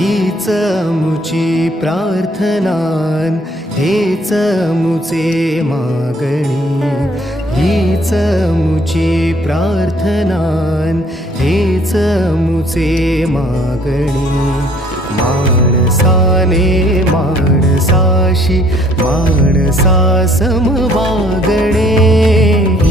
हीच मुची प्रार्थनान, हेच मुचे मागणी. हीच मुची प्रार्थनान, हेच मुचे मागणी. माणसाने माणसाशी माणसासम वागणे.